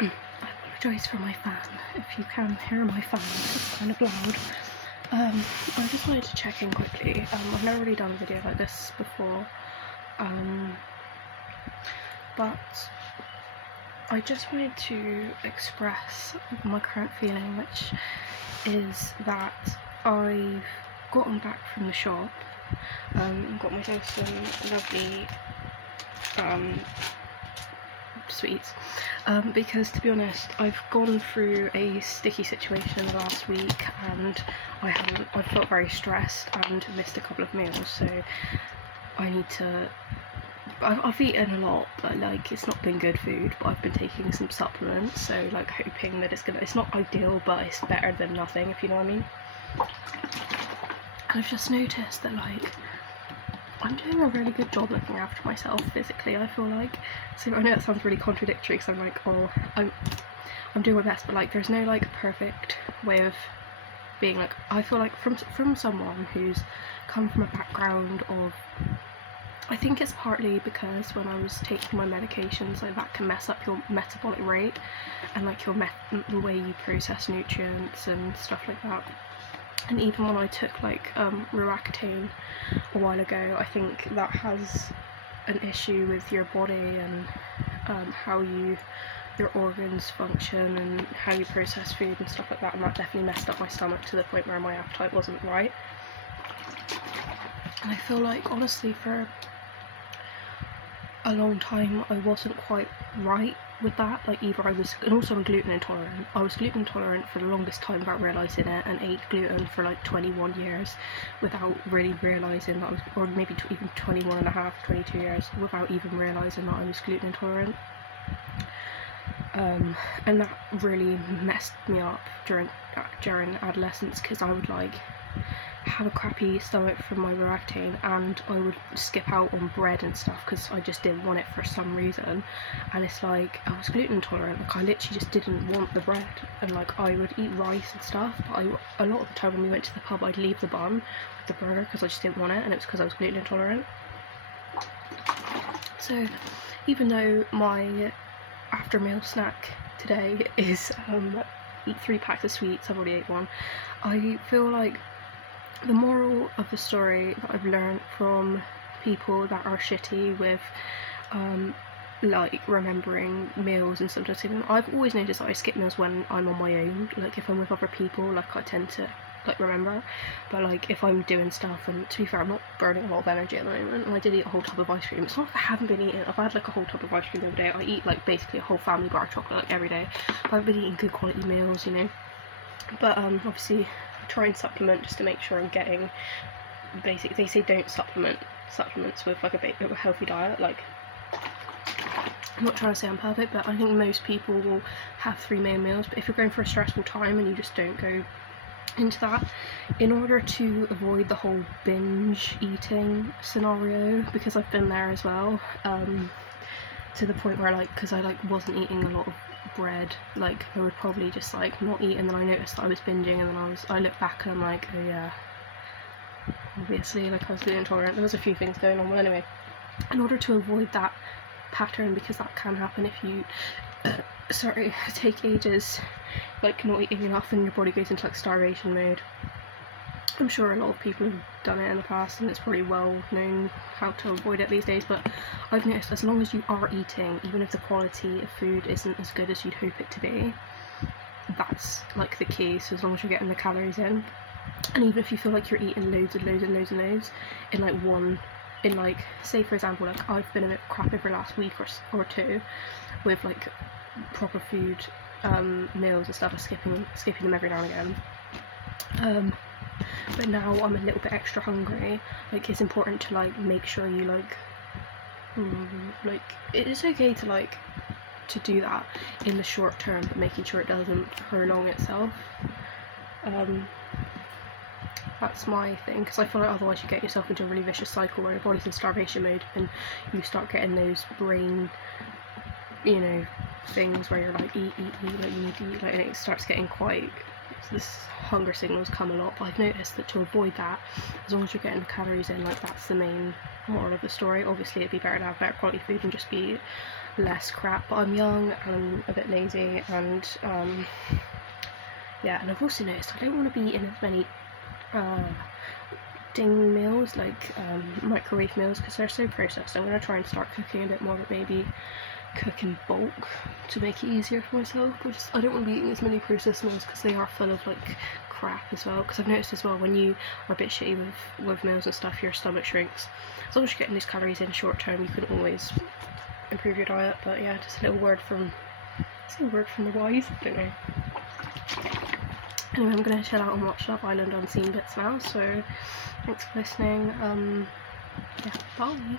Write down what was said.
I apologise for my fan, if you can hear my fan, it's kind of loud. I just wanted to check in quickly. I've never really done a video like this before, but I just wanted to express my current feeling, which is that I've gotten back from the shop, got myself some lovely sweets, because to be honest, I've gone through a sticky situation the last week, and I felt very stressed and missed a couple of meals, so I need to. I've eaten a lot, but like it's not been good food, but I've been taking some supplements, so like hoping that it's not ideal, but it's better than nothing, if you know what I mean. And I've just noticed that like I'm doing a really good job looking after myself physically, I feel like. So I know that sounds really contradictory, because I'm like, oh, I'm doing my best, but like there's no like perfect way of being like, I feel like from someone who's come from a background of, I think it's partly because when I was taking my medications, like that can mess up your metabolic rate and like the way you process nutrients and stuff like that. And even when I took like Roaccutane a while ago, I think that has an issue with your body and how your organs function and how you process food and stuff like that, and that definitely messed up my stomach to the point where my appetite wasn't right. And I feel like honestly for a long time I wasn't quite right with that, like either I was, and also I'm gluten intolerant. I was gluten intolerant for the longest time without realising it, and ate gluten for like 21 years without really realising that I was, or maybe even 21 and a half, 22 years without even realising that I was gluten intolerant. And that really messed me up during adolescence, because I would like have a crappy stomach from my Roaccutane, and I would skip out on bread and stuff because I just didn't want it for some reason. And it's like I was gluten intolerant, like I literally just didn't want the bread, and like I would eat rice and stuff, but a lot of the time when we went to the pub I'd leave the bun with the burger because I just didn't want it, and it was because I was gluten intolerant. So even though my after meal snack today is 3 packs of sweets, I've already ate one, I feel like the moral of the story that I've learned from people that are shitty with like remembering meals and sometimes even, I've always noticed that I skip meals when I'm on my own. Like if I'm with other people, like I tend to like remember, but like if I'm doing stuff, and to be fair I'm not burning a lot of energy at the moment, and I did eat a whole tub of ice cream. It's not like I haven't been eating, I've had like a whole tub of ice cream every day. I eat like basically a whole family bar of chocolate like every day, but I've been eating good quality meals, you know. But obviously try and supplement just to make sure I'm getting basic. They say don't supplements with like a healthy diet. Like I'm not trying to say I'm perfect, but I think most people will have 3 main meals. But if you're going for a stressful time and you just don't go into that, in order to avoid the whole binge eating scenario, because I've been there as well, to the point where like, because I like wasn't eating a lot of bread, like I would probably just like not eat, and then I noticed that I was binging, and then I look back and I'm like, oh yeah, obviously like I was gluten intolerant. There was a few things going on. Well anyway, in order to avoid that pattern, because that can happen if you take ages like not eating enough and your body goes into like starvation mode. I'm sure a lot of people have done it in the past, and it's probably well known how to avoid it these days, but I've noticed as long as you are eating, even if the quality of food isn't as good as you'd hope it to be, that's like the key. So as long as you're getting the calories in, and even if you feel like you're eating loads and loads and loads and loads in like one, in like, say for example, like I've been a bit crap over the last week or two with like proper food meals and stuff, skipping them every now and again. But now I'm a little bit extra hungry. Like it's important to like make sure you like it's okay to like to do that in the short term, but making sure it doesn't prolong itself. That's my thing, because I feel like otherwise you get yourself into a really vicious cycle where your body's in starvation mode and you start getting those brain, you know, things where you're like eat, like you need to eat, like, and it starts getting quite so this hunger signals come a lot, but I've noticed that to avoid that, as long as you're getting the calories in, like that's the main moral of the story. Obviously it'd be better to have better quality food and just be less crap, but I'm young and I'm a bit lazy, and yeah, and I've also noticed I don't want to be eating as many ding meals, like microwave meals, because they're so processed. I'm going to try and start cooking a bit more, but maybe cook in bulk to make it easier for myself. I don't want to be eating as many processed meals because they are full of like crap as well, because I've noticed as well when you are a bit shitty with meals and stuff, your stomach shrinks. As long as you're getting these calories in short term, you can always improve your diet. But yeah, just a little word from the wise, I don't know. Anyway, I'm going to chill out and watch Love Island Unseen bits now, so thanks for listening. Yeah, bye.